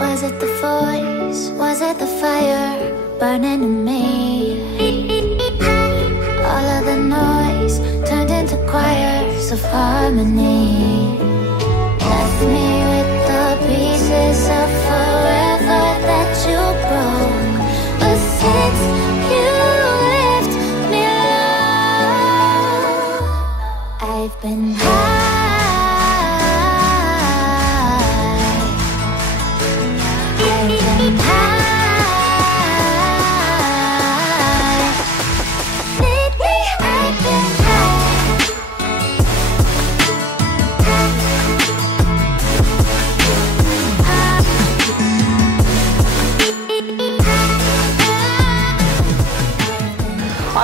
Was it the voice? Was it the fire burning in me? All of the noise turned into choirs of harmony. Left me with the pieces of forever that you broke. But since you left me alone, I've been high.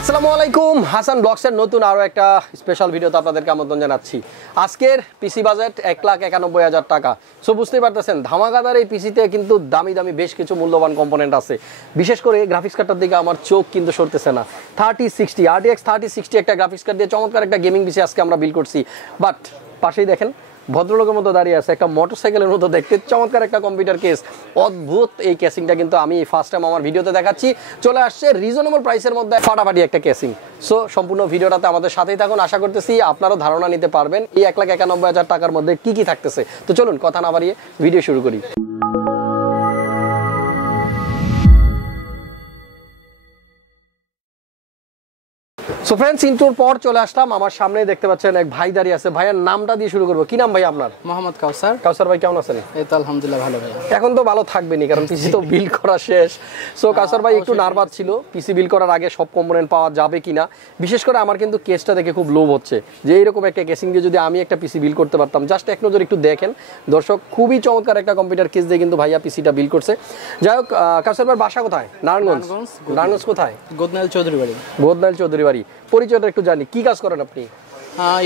আসসালামু আলাইকুম হাসান ব্লগসের নতুন আরো একটা special ভিডিওতে আপনাদেরকে আমন্ত্রণ জানাচ্ছি। আজকের পিসি বাজেট 1,91,000 টাকা। সো বুঝতেই পারতেছেন ধামাকাদার এই পিসিতে কিন্তু দামি দামি বেশ কিছু মূল্যবান কম্পোনেন্ট আছে। বিশেষ করে গ্রাফিক্স কার্ডটার দিকে আমার চোখ কিন্তু সরতেছে না। 3060 RTX 3060 একটা গ্রাফিক্স কার্ড দিয়ে চমৎকার একটা গেমিং পিসি আজকে আমরা বিল্ড করছি। বাট পাশেই দেখেন ভদ্রলোকের মতো দাঁড়িয়ে আছে একটা মোটরসাইকেলের মতো দেখতে চমৎকার একটা কম্পিউটার কেস। অদ্ভুত এই কেসিংটা কিন্তু আমি ফার্স্ট টাইম আমার ভিডিওতে দেখাচ্ছি। চলে আসছে রিজনেবল প্রাইসের মধ্যে ফাটাফাটি একটা কেসিং। সো সম্পূর্ণ ভিডিওটাতে আমাদের সাথেই থাকুন। আশা করতেছি আপনারাও ধারণা নিতে পারবেন এই 1,91,000 টাকার মধ্যে কি কি থাকতেছে। তো চলুন কথা না বাড়িয়ে ভিডিও শুরু করি। সো ফ্রেন্ডস, ইন্ট্রোর পর চলে আসলাম। আমার সামনে দেখতে পাচ্ছেন এক ভাই দাঁড়িয়ে আছে। ভাইয়ের নামটা দিয়ে শুরু করবো। কি নাম ভাই আপনার? মোহাম্মদ কাউসার। কাউসার ভাই কেমন আছেন? এই তো আলহামদুলিল্লাহ ভালো ভাই। এখন তো ভালো থাকবেনি কারণ পিসি তো বিল করা শেষ। সো কাউসার ভাই একটু নার্ভাস ছিল পিসি বিল করার আগে সব কম্পোনেন্ট পাওয়া যাবে কিনা। বিশেষ করে আমার কিন্তু কেসটা দেখে খুব লোভ হচ্ছে যে এইরকম একটা কেসিং দিয়ে যদি আমি একটা পিসি বিল করতে পারতাম। জাস্ট এক নজর একটু দেখেন দর্শক, খুবই চমৎকার একটা কম্পিউটার কেস দিয়ে কিন্তু ভাইয়া পিসিটা বিল করছে। যাই হোক, কাউসার ভাইয়ের বাসা কোথায়? নারায়ণগঞ্জ। নারায়ণগঞ্জ কোথায়? গোদনাইল চৌধুরী বাড়ি। গোদনাইল চৌধুরী বাড়ি। পরিচয়টা একটু জানি, কি কাজ করেন আপনি?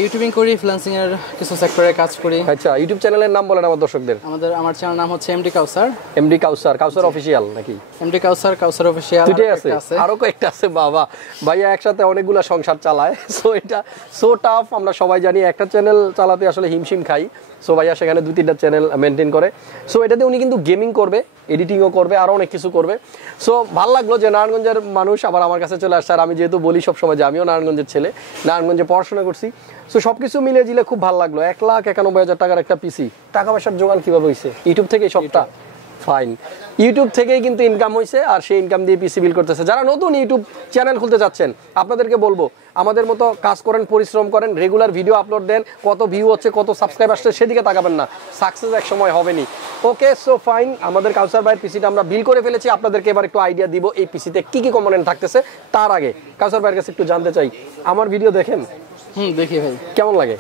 ইউটিউবিং করি, ফ্রিল্যান্সিং এর কিছু সেক্টরে কাজ করি। আচ্ছা, ইউটিউব চ্যানেলের নাম বলেন আমার দর্শকদের। আমার চ্যানেল নাম হচ্ছে এমডি কাউসার। এমডি কাউসার, কাউসার অফিশিয়াল নাকি? এমডি কাউসার, কাউসার অফিশিয়াল দুটোই আছে, আরো কয়েকটা আছে। বাবা, ভাইয়া একসাথে অনেকগুলা সংসার চালায়। সো এটা সো টাফ, আমরা সবাই জানি। একটা চ্যানেল চালাতে আসলে হিমশিম খাই। সো ভাইয়া সেখানে 2-3টা চ্যানেল মেনটেন করে। সো এটাতে উনি কিন্তু গেমিং করবে, এডিটিংও করবে, আরও অনেক কিছু করবে। সো ভালো লাগলো যে নারায়ণগঞ্জের মানুষ আবার আমার কাছে চলে আসছে। আর আমি যেহেতু বলি সবসময় যে আমিও নারায়ণগঞ্জের ছেলে, নারায়ণগঞ্জে পড়াশোনা করছি। সো সব কিছু মিলিয়ে জিলে খুব ভালো লাগলো। 1,91,000 টাকার একটা পিসি। টাকা পয়সার জোগান কিভাবে হয়েছে? ইউটিউব থেকে সবটা ফাইন। ইউটিউব থেকেই কিন্তু ইনকাম হয়েছে, আর সেই ইনকাম দিয়ে পিসি বিল করতেছে। যারা নতুন ইউটিউব চ্যানেল খুলতে যাচ্ছেন আপনাদেরকে বলবো আমাদের মতো কাজ করেন, পরিশ্রম করেন, রেগুলার ভিডিও আপলোড দেন। কত ভিউ হচ্ছে, কত সাবস্ক্রাইব আসছে সেদিকে তাকাবেন না, সাকসেস এক সময় হবেনি। ওকে, সো ফাইন। আমাদের কাউসার ভাইয়ের পিসিটা আমরা বিল করে ফেলেছি। আপনাদেরকে এবার একটু আইডিয়া দিব এই পিসিতে কি কি কম্পোনেন্ট থাকতেছে। তার আগে কাউসার ভাইয়ের কাছে একটু জানতে চাই, আমার ভিডিও দেখেন? দেখি ভাই। কেমন লাগে?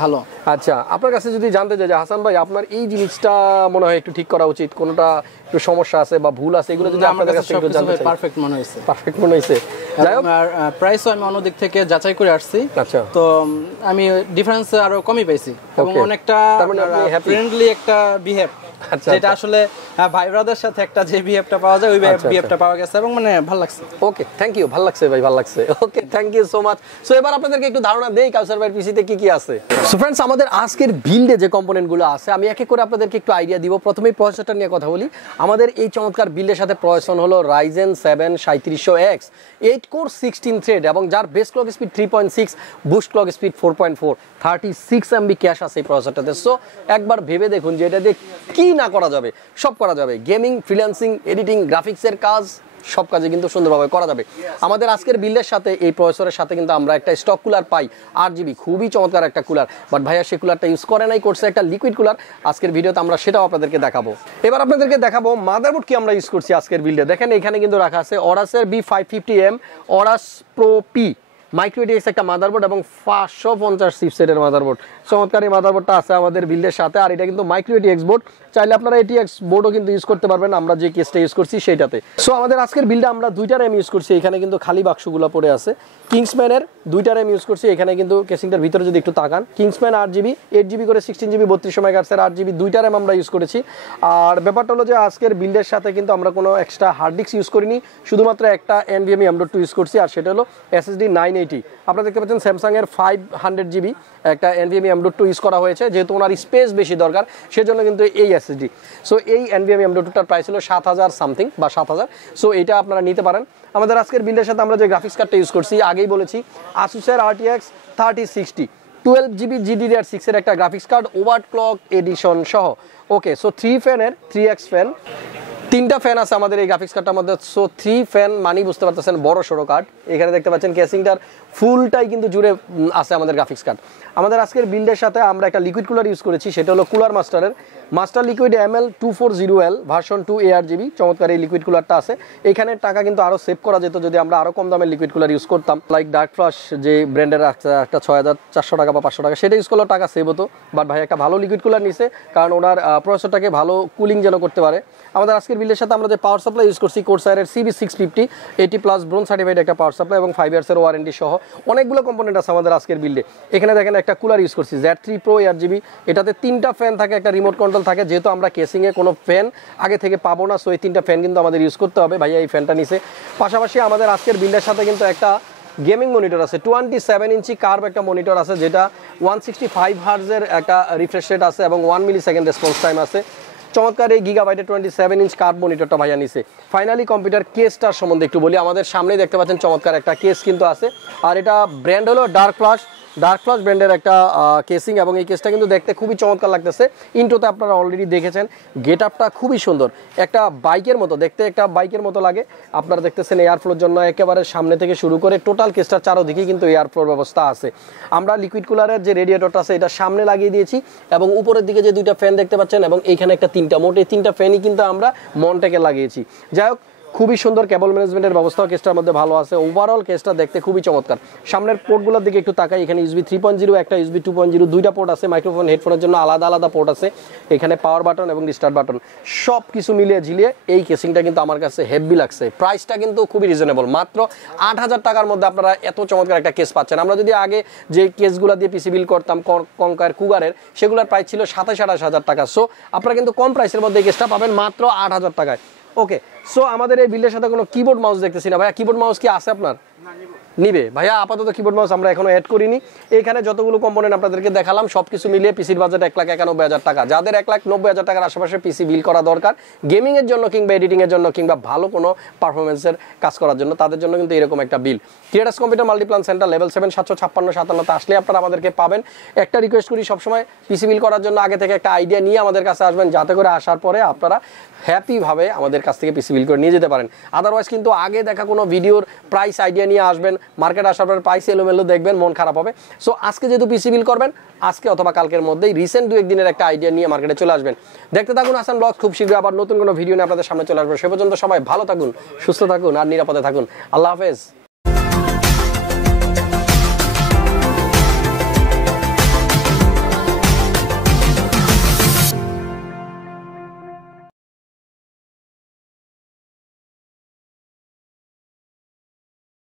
ভালো। আচ্ছা, আপনার কাছে যদি জানতে চাই যে হাসান ভাই আপনার এই জিনিসটা মনে হয় একটু ঠিক করা উচিত, কোনটা একটু সমস্যা আছে বা ভুল আছে, এগুলো যদি আপনাদের কাছে একটু জানতে চাই। পারফেক্ট মনে হয়েছে। পারফেক্ট মনে হয়েছে। যাই হোক, আর প্রাইসও আমি অন্য দিক থেকে যাচাই করে আসছি। আচ্ছা, তো আমি ডিফারেন্স আরো কমই পাইছি এবং অনেকটা ফ্রেন্ডলি একটা বিহেভ, যেটা আসলে ভাই ব্রাদার সাথে একটা যে বিহেভটা পাওয়া যায় ওই বিহেভটা পাওয়া গেছে এবং মানে ভালো লাগছে। Okay, thank you. ভালো লাগছে ভাই, ভালো লাগছে। Okay, thank you so much. So এবার আপনাদেরকে একটু ধারণা দেই কাউসার ভাইয়ের পিসিতে কি কি আছে। সো ফ্রেন্ডস, আমাদের আজকের বিল্ডে যে কম্পোনেন্টগুলো আছে আমি এক এক করে আপনাদেরকে একটু আইডিয়া দিব। প্রথমেই প্রসেসরটা নিয়ে কথা বলি। আমাদের এই চমৎকার বিল্ডের সাথে প্রসেসর হলো Ryzen7 3700X, 8 কোর 16 থ্রেড এবং যার base clock speed 3.6, boost clock speed 4.4, 36 MB cash আছে এই প্রসেসরটাতে। সো একবার ভেবে দেখুন যে এটা দিয়ে কি না করা যাবে, সব করা যাবে। গেমিং, ফ্রিল্যান্সিং, এডিটিং, গ্রাফিক্সের কাজ সব কাজে কিন্তু সুন্দরভাবে করা যাবে। আমাদের আজকের বিল্ডের সাথে এই প্রসেসরের সাথে কিন্তু আমরা একটা স্টক কুলার পাই 8GB, খুবই চমৎকার একটা কুলার। বাট ভাইয়া সেই কুলারটা ইউজ করে নাই, করছে একটা লিকুইড কুলার। আজকের ভিডিওতে আমরা সেটাও আপনাদেরকে দেখাবো। এবার আপনাদেরকে দেখাবো মাদারবোর্ড কি আমরা ইউজ করছি আজকের বিল্ডে। দেখেন এখানে কিন্তু রাখা আছে অরাসের B550M Aorus pro P micro ATX একটা মাদারবোর্ড এবং 550 চিপসেটের মাদারবোর্ড। চমৎকার এই মাদারবোর্ডটা আছে আমাদের বিল্ডের সাথে। আর এটা কিন্তু মাইক্রো এটিএক্স বোর্ড, চাইলে আপনারা এটিএক্স বোর্ডও কিন্তু ইউজ করতে পারবেন। আমরা যে কেসটা ইউজ করছি সেইটাতে। সো আমাদের আজকের বিল্ডে আমরা 2টা র্যাম ইউজ করছি। এখানে কিন্তু খালি বাক্সগুলো পড়ে আছে। কিংসম্যানের 2টা র্যাম ইউজ করছি। এখানে কিন্তু কেসিংটার ভিতরে যদি একটু তাকান, কিংসম্যান 8GB, 8GB করে 16GB 32 মেগাহার্টজের 8GB 2টা র্যাম আমরা ইউজ করেছি। আর ব্যাপারটা হলো যে আজকের বিল্ডের সাথে কিন্তু আমরা কোনো এক্সট্রা হার্ড ডিস্ক ইউজ করিনি, শুধুমাত্র একটা NVMe M.2 ইউজ করছি। আর সেটা হলো SSD 980। আপনারা দেখতে পাচ্ছেন স্যামসাং এর 500GB একটা NVMe M.2 ইউজ করা হয়েছে, যেহেতু ওনার স্পেস বেশি দরকার সেজন্য কিন্তু এই SSD। সো এই NVMe M.2টার প্রাইস হলো 7000 সামথিং বা 7000। সো এটা আপনারা নিতে পারেন। আমাদের আজকের বিল্ডের সাথে আমরা যে গ্রাফিক্স কার্ডটা ইউজ করছি আগেই বলেছি, Asusের RTX 3060 12GB GDDR6 এর একটা গ্রাফিক্স কার্ড ওভারক্লক এডিশন সহ। ওকে, সো 3 ফ্যানের 3x ফ্যান, 3টা ফ্যান আছে আমাদের এই গ্রাফিক্স কার্ডটার মধ্যে। সো 3 ফ্যান মানে বুঝতে পারতেছেন বড় সড়ো কার্ড। এখানে দেখতে পাচ্ছেন কেসিংটার ফুলটাই কিন্তু জুড়ে আছে আমাদের গ্রাফিক্স কার্ড। আমাদের আজকের বিল্ডের সাথে আমরা একটা লিকুইড কুলার ইউজ করেছি, সেটা হলো কুলার মাস্টারের master liquid ML240L version 2 ARGB। চমৎকার এই লিকুইড কুলারটা আছে। এখানে টাকা কিন্তু আরও সেভ করা যেত যদি আমরা আরও কম দামের লিকুইড কুলার ইউজ করতাম, লাইক ডার্ক ফ্লাশ যে ব্র্যান্ডের একটা 6400 টাকা বা 500 টাকা, সেটা ইউজ করলেও টাকা সেভ হতো। বাট ভাই একটা ভালো লিকুইড কুলার নিছে, কারণ ওনার প্রসেসরটাকে ভালো কুলিং যেন করতে পারে। আমাদের আজকের বিল্ডের সাথে আমরা যে পাওয়ার সাপ্লাই ইউজ করছি কোর্সাইরের CB650 80+ ব্রোঞ্জ সার্টিফাইড একটা পাওয়ার সাপ্লাই এবং 5 ইয়ার্সের ওয়ারেন্টি সহ অনেকগুলো কম্পোনেন্ট আছে আমাদের আজকের বিল্ডে। এখানে দেখেন একটা কুলার ইউজ করছি Z3 Pro ARGB। এটাতে 3টা ফ্যান থাকে, একটা রিমোট কন্ট্রোল থাকে। যেহেতু আমরা কেসিংয়ে কোনো ফ্যান আগে থেকে পাবো না, সো এই 3টা ফ্যান কিন্তু আমাদের ইউজ করতে হবে। ভাইয়া এই ফ্যানটা নিছে। পাশাপাশি আমাদের আজকের বিল্ডের সাথে কিন্তু একটা গেমিং মনিটর আছে, 27 ইঞ্চি কার্ভ একটা মনিটর আছে, যেটা 165 হার্জের একটা রিফ্রেশ রেট আছে এবং 1 মিলিসেকেন্ড রেসপন্স টাইম আছে। চমৎকার এই গিগাবাইটের 27 ইঞ্চ কার্ভ মনিটরটা ভাইয়া নিছে। ফাইনালি কম্পিউটার কেসটার সম্বন্ধে একটু বলি। আমাদের সামনেই দেখতে পাচ্ছেন চমৎকার একটা কেস কিন্তু আছে, আর এটা ব্র্যান্ড হলো ডার্ক ফ্লাশ ব্র্যান্ডের একটা কেসিং, এবং এই কেসটা কিন্তু দেখতে খুবই চমৎকার লাগতেছে। ইন্ট্রোতে আপনারা অলরেডি দেখেছেন, গেট আপটা খুবই সুন্দর, একটা বাইকের মতো দেখতে, একটা বাইকের মতো লাগে। আপনারা দেখতেছেন এয়ার ফ্লোর জন্য একেবারে সামনে থেকে শুরু করে টোটাল কেসটার চারোদিকে কিন্তু এয়ার ফ্লোর ব্যবস্থা আছে। আমরা লিকুইড কুলারের যে রেডিয়েটরটা আছে এটা সামনে লাগিয়ে দিয়েছি, এবং উপরের দিকে যে 2টা ফ্যান দেখতে পাচ্ছেন এবং এইখানে একটা 3টা, মোট এই 3টা ফ্যানই কিন্তু আমরা মনটেকে লাগিয়েছি। যাই হোক, খুবই সুন্দর কেবল ম্যানেজমেন্টের ব্যবস্থাও কেসটার মধ্যে ভালো আছে। ওভারঅল কেসটা দেখতে খুবই চমৎকার। সামনের পোর্টগুলোর দিকে একটু তাকাই। এখানে USB 3.0 একটা USB 2.0 দুইটা পোর্ট আছে। মাইক্রোফোন হেডফোনের জন্য আলাদা আলাদা পোর্ট আছে। এখানে পাওয়ার বাটন এবং রিস্টার্ট বাটন সব কিছু মিলিয়ে ঝিলিয়ে এই কেসিংটা কিন্তু আমার কাছে হেভি লাগছে। প্রাইসটা কিন্তু খুবই রিজনেবল, মাত্র 8000 টাকার মধ্যে আপনারা এত চমৎকার একটা কেস পাচ্ছেন। আমরা যদি আগে যে কেসগুলো দিয়ে পিসি বিল করতাম কঙ্কার কুগারের, সেগুলোর প্রাইস ছিল 27-28 টাকা। সো আপনারা কিন্তু কম প্রাইসের মধ্যে এই কেসটা পাবেন মাত্র 8000 টাকায়। ওকে, সো আমাদের এই বিলের সাথে কোনো কিবোর্ড মাউস দেখতেছি না। ভাইয়া কিবোর্ড মাউস কি আছে আপনার? নিবে ভাইয়া, আপাতত কিবোর্ড মাউস আমরা এখনো অ্যাড করিনি। এখানে যতগুলো কম্পোনেন্ট আপনাদেরকে দেখালাম সবকিছু মিলিয়ে পিসির বাজেট 1,91,000 টাকা। যাদের 1,90,000 টাকার আশেপাশে পিসি বিল করা দরকার গেমিং এর জন্য কিংবা এডিটিং এর জন্য কিংবা ভালো কোনো পারফরমেন্সের কাজ করার জন্য, তাদের জন্য কিন্তু এরকম একটা বিল। ক্রিয়েটাস কম্পিউটার মাল্টিপ্লান সেন্টার লেভেল 7 756-57 আসলে আপনারা আমাদেরকে পাবেন। একটা রিকোয়েস্ট করি, সবসময় পিসি বিল করার জন্য আগে থেকে একটা আইডিয়া নিয়ে আমাদের কাছে আসবেন, যাতে করে আসার পরে আপনারা হ্যাপিভাবে আমাদের কাছ থেকে পিসি বিল করে নিয়ে যেতে পারেন। আদারওয়াইজ কিন্তু আগে দেখা কোনো ভিডিওর প্রাইস আইডিয়া নিয়ে আসবেন, মার্কেট আসার পরে প্রাইস এলোমেলো দেখবেন, মন খারাপ হবে। সো আজকে যেহেতু পিসি বিল করবেন, আজকে অথবা কালকের মধ্যেই রিসেন্ট 2-1 দিনের একটা আইডিয়া নিয়ে মার্কেটে চলে আসবেন। দেখতে থাকুন হাসান ব্লগস, খুব শীঘ্রই আবার নতুন কোনো ভিডিও নিয়ে আপনাদের সামনে চলে আসবে। সে পর্যন্ত সবাই ভালো থাকুন, সুস্থ থাকুন আর নিরাপদে থাকুন। আল্লাহ হাফেজ।